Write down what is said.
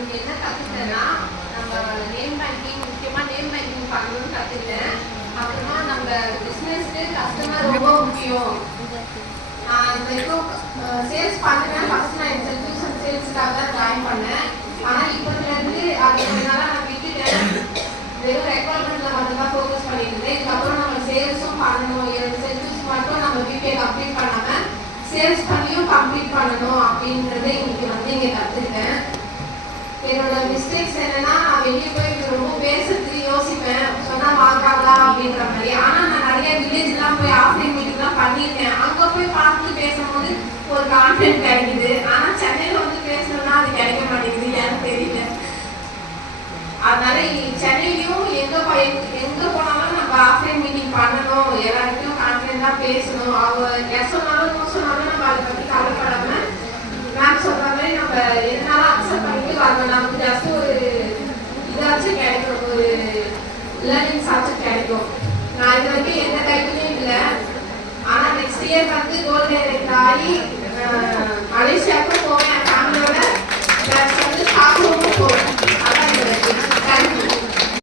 இங்கே என்ன கற்றுக்கிட்டேன்னா நம்ம நேம் பேங்கிங் முக்கியமாக நேம் பேங்கிங் பண்ணணும்னு கற்றுக்கிட்டேன். அப்புறமா நம்ம பிஸ்னஸ்க்கு கஸ்டமர் ரொம்ப முக்கியம். இப்போ சேல்ஸ் பண்ணுறேன். ஃபர்ஸ்ட் நான் டியூஷன் சேல்ஸுக்காக தான் ஜாயின் பண்ணேன். ஆனால் இப்போதுலேருந்து அது என்னால் நான் விட்டுட்டேன். வெறும் ரெக்வயர்மெண்ட்டில் மட்டும்தான் ஃபோக்கஸ் பண்ணியிருந்தேன். இதுக்கப்புறம் நம்ம சேல்ஸும் பண்ணணும். செல்ஃபிஸ் மட்டும் நம்ம பிபிஏ கம்ப்ளீட் பண்ணாமல் சேல்ஸ் பண்ணியும் கம்ப்ளீட் பண்ணணும் அப்படின்றத இன்னைக்கு இங்கே கற்றுக்கிட்டேன். என்னோட மிஸ்டேக்ஸ் என்னன்னா, நான் வெளியே போய் ரொம்ப பேசுறதுக்கு யோசிப்பேன், சொன்னால் வாங்காதா அப்படின்ற மாதிரி. ஆனால் நான் நிறைய வில்லேஜ்லாம் போய் ஆஃப்லைன் மீட்டிங்லாம் பண்ணியிருக்கேன். அங்கே போய் பார்த்து பேசும்போது ஒரு கான்ஃபிடென்ட் கிடைக்குது. ஆனால் சென்னையில் வந்து பேசணும்னா அது கிடைக்க மாட்டேங்குது, எனக்கு தெரியல. அதனால சென்னையிலையும் எங்கே போனாலும் நம்ம ஆஃப்லைன் மீட்டிங் பண்ணணும், எல்லாருக்கும் கான்ஃபிடென்ட்டாக பேசணும். அவங்க எஸ் சொன்னாலும் நோ சொன்னாலும் நம்ம அதை பற்றி கவலைப்படாமல் மேம் சொல்கிற மாதிரி நம்ம எதனால அக்செப்ட் பண்ணிட்டு வரணும். நமக்கு ஜஸ்ட் ஒரு இதாச்சும் கிடைக்கும், ஒரு லேர்னிங்ஸ் ஆச்சும் கிடைக்கும். நான் இது வரைக்கும் எந்த டைப்லையும் இல்லை. ஆனால் நெக்ஸ்ட் இயர் வந்து கோல்டு டைரக்டர் ஆகி மலேசியாவுக்கும்